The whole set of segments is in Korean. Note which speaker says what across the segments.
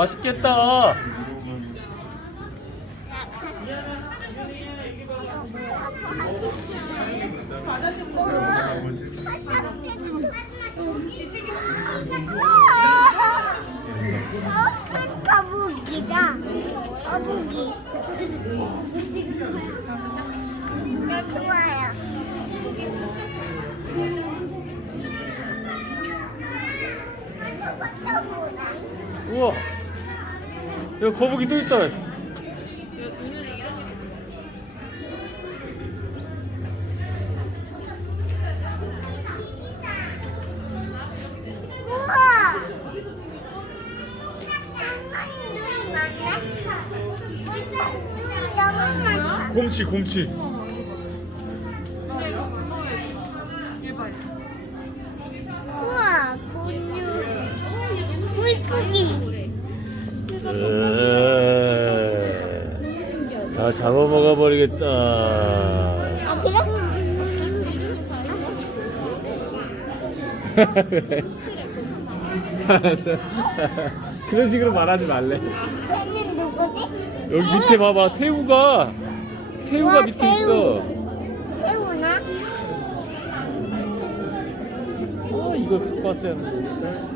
Speaker 1: 맛있겠다.
Speaker 2: 어, 거북이다. 거북이. 네, 좋아요.
Speaker 1: 우와. 여기 거북이 또 있다. 곰치 곰치. 다 잡아먹어 버리겠다.
Speaker 2: 아, 그래?
Speaker 1: 알았어. 그런 식으로 말하지 말래.
Speaker 2: 쟤는 누구지?
Speaker 1: 여기 밑에 봐봐 새우가 새우가
Speaker 2: 우와,
Speaker 1: 밑에. 있어.
Speaker 2: 태우나?
Speaker 1: 어 이거 갖고 왔어야 하는데.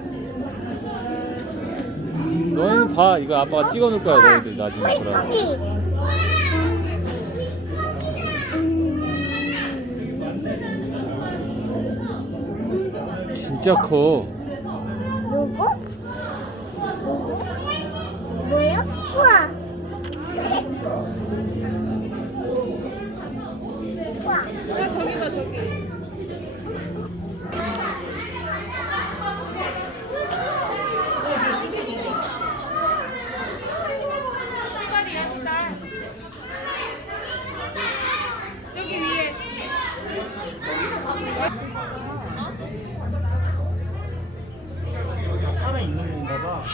Speaker 1: 너는 봐 이거 아빠가 찍어 놓을 거야 너희들 나중에 보라.
Speaker 2: 물고기.
Speaker 1: 진짜 커.
Speaker 2: 누구? 누구? 뭐야? 우와.
Speaker 3: 야, 저기 봐, 저기. 색깔이야, 색깔. 여기 위에.
Speaker 4: 산에 있는 건가 봐.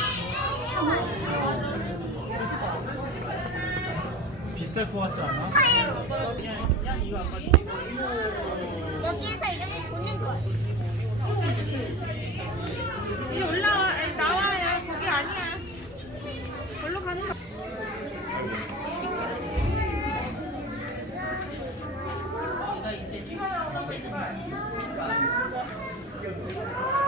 Speaker 4: 비쌀 것 같지 않아? 그냥, 그냥 이거 아까
Speaker 2: 여기에서 이렇게 보는 거야.
Speaker 3: 이리 올라와. 아니, 나와요. 거기 아니야. 걸로 가는 거. 우와,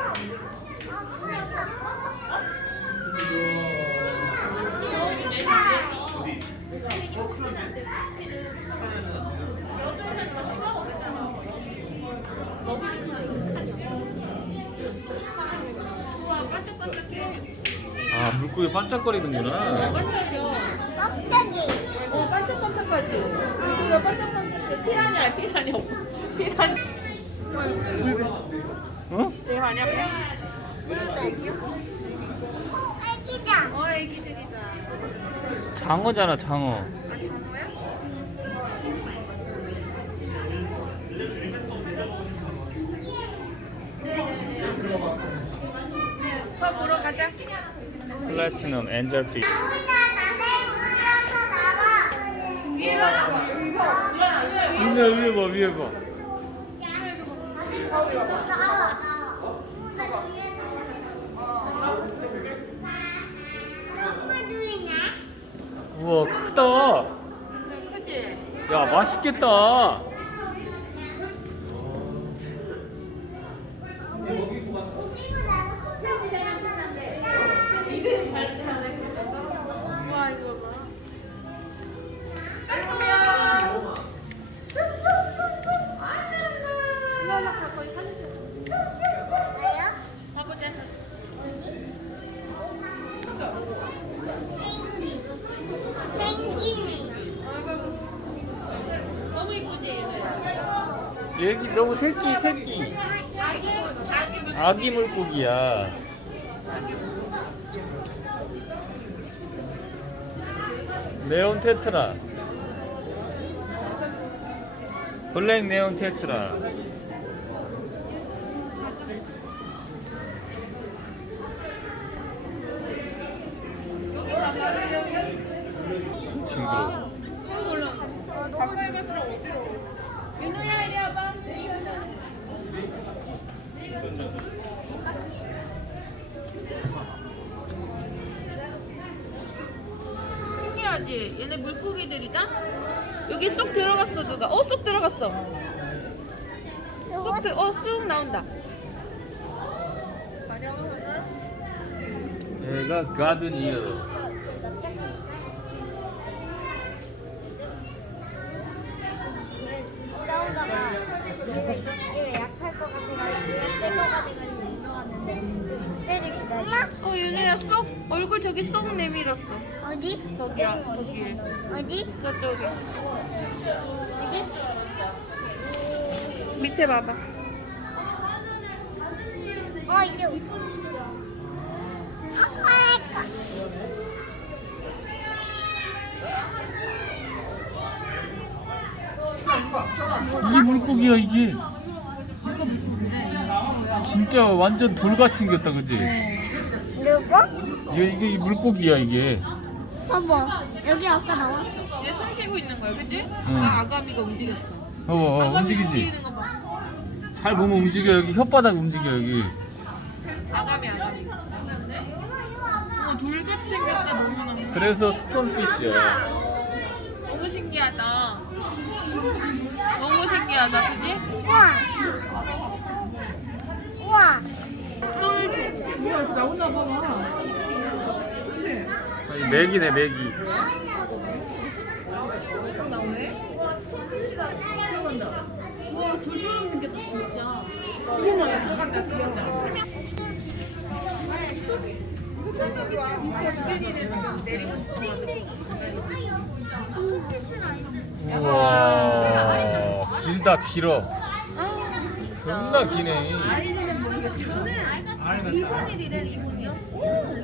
Speaker 1: 아 물고기 반짝거리는구나.
Speaker 3: 반짝여.
Speaker 2: 껍데기.
Speaker 3: 어, 반짝반짝하지? 이거 반짝반짝해. 피라냐, 피라냐. 피라냐.
Speaker 1: 어?
Speaker 3: 내 아니야, 그냥?
Speaker 2: 애기다.
Speaker 3: 어, 애기들이다.
Speaker 1: 장어잖아 장어.
Speaker 3: 아, 장어야? 더 보러 가자.
Speaker 1: 플래티넘 엔젤피.
Speaker 3: 위에.
Speaker 1: 위에 봐 위에 봐. 우와 크다. 야 맛있겠다. 얘기 너무 새끼 새끼. 아기 물고기야. 네온 테트라. 블랙 네온 테트라. 징그러워.
Speaker 3: 가까이 갈수록 어지러워. 윤호야, 이리 와봐. 신기하지? 얘네 물고기들이다? 여기 쏙 들어갔어 누가 어 쏙 들어갔어 쏙 들, 어 쑥 나온다
Speaker 1: 얘가 가든 이어.
Speaker 2: 싸우다가 얘가 약할 것 같아가지고 약할 것 같아가지고 들어갔는데 때를 기다려.
Speaker 3: 어 윤혜야 쏙 얼굴 저기 쏙 내밀었어
Speaker 2: 어디?
Speaker 3: 저기야 저기
Speaker 2: 어디?
Speaker 3: 저쪽에
Speaker 2: 어디?
Speaker 3: 밑에 봐봐
Speaker 2: 어 이제. 아빠.
Speaker 1: 이게 물고기야 이게. 진짜 완전 돌같이 생겼다 그지?
Speaker 2: 누구?
Speaker 1: 이게 이게 이 물고기야 이게.
Speaker 2: 봐봐. 여기 아까 나왔어.
Speaker 3: 얘 숨 쉬고 있는 거야 그치?
Speaker 1: 응.
Speaker 3: 나 아가미가 움직였어
Speaker 1: 어, 어
Speaker 3: 아가미
Speaker 1: 움직이지.
Speaker 3: 움직이는 거 봐
Speaker 1: 잘 보면 움직여 여기 혓바닥 움직여 여기.
Speaker 3: 아가미 아가미 어 돌같이 생겼다 너무너무
Speaker 1: 그래서 스톤피쉬야.
Speaker 3: 너무 신기하다 너무 신기하다 그치?
Speaker 2: 우와. 우와.
Speaker 3: 쏠 뭐야 나오나 봐봐 그치?
Speaker 1: 아니, 맥이네 맥이. 우와 길다 길어. 존나 기네.
Speaker 3: 리본이래 리본이요?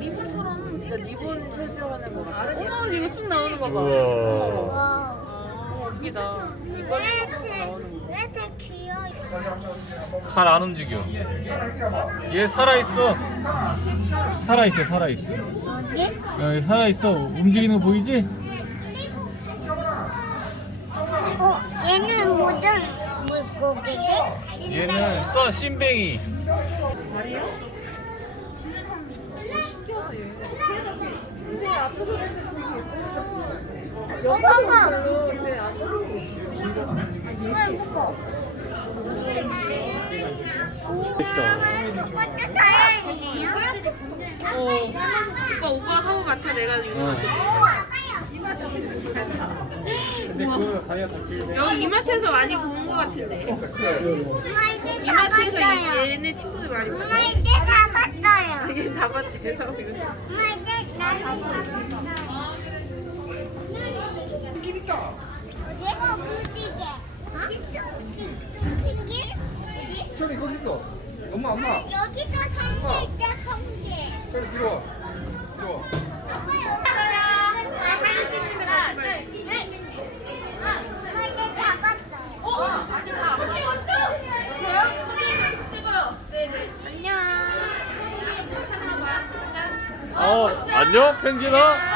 Speaker 3: 리본처럼 진짜 리본 체조하는 거 같아 어머 이거 쑥 나오는 거 봐
Speaker 1: 우와.
Speaker 2: 와.
Speaker 3: 어 웃기다 이빨이 쑥 나오는 거
Speaker 2: 왜 이렇게 귀여워?
Speaker 1: 잘 안 움직여. 얘 살아 있어. 살아 있어 살아 있어.
Speaker 2: 어디?
Speaker 1: 여기 살아 있어. 움직이는 거 보이지?
Speaker 2: 어, 얘는 모든 물고기지?
Speaker 1: 얘는 써 신뱅이.
Speaker 2: 어, 봐봐. 와, 이거 봐.
Speaker 1: 됐다.
Speaker 2: 똑같은 다양이네요.
Speaker 3: 어 오빠 오빠 사고 같아 내가 이거
Speaker 1: 어. 근데
Speaker 3: 우와.
Speaker 1: 그거 다리가 더 길네.
Speaker 3: 여기 이마트에서 많이 본 거 같은데
Speaker 2: 엄마 이제
Speaker 3: 이마트에서
Speaker 2: 잡았어요.
Speaker 3: 얘네 친구들 많이
Speaker 2: 엄마
Speaker 3: 봤어
Speaker 2: 이제 잡았어요.
Speaker 3: 얘 잡았대서
Speaker 2: 엄마 이제 얘가 무지개. 어? 핑길? 어디?
Speaker 5: 저기 거기 있어. 엄마 엄마.
Speaker 2: 여기도 성게 있다, 성게.
Speaker 5: 들어와. 들어와.
Speaker 2: 아빠 여기. 사진 찍는 거 하나, 둘, 셋. 엄마 이제 잡았어요. 어? 아니, 나 아빠 왔어? 찍어요. 네네. 안녕.
Speaker 1: 어 안녕 펭귄아.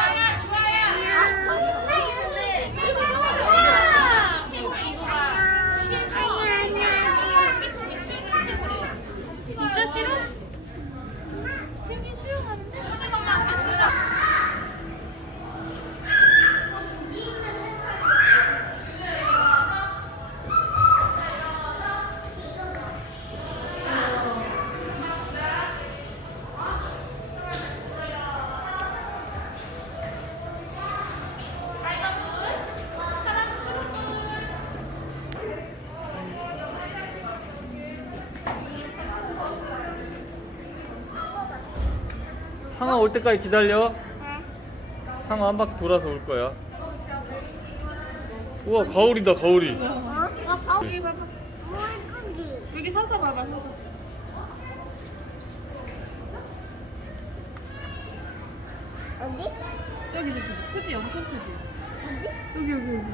Speaker 1: 올 때까지 기다려. 상아 한 바퀴 돌아서 올 거야. 우와 가오리다 가오리.
Speaker 2: 어? 어, 거기
Speaker 3: 여기 봐봐
Speaker 2: 물고기.
Speaker 3: 여기 서서 봐봐 서서
Speaker 2: 어디?
Speaker 3: 여기 저기 크지 엄청 크지
Speaker 2: 어디?
Speaker 3: 여기 여기 여기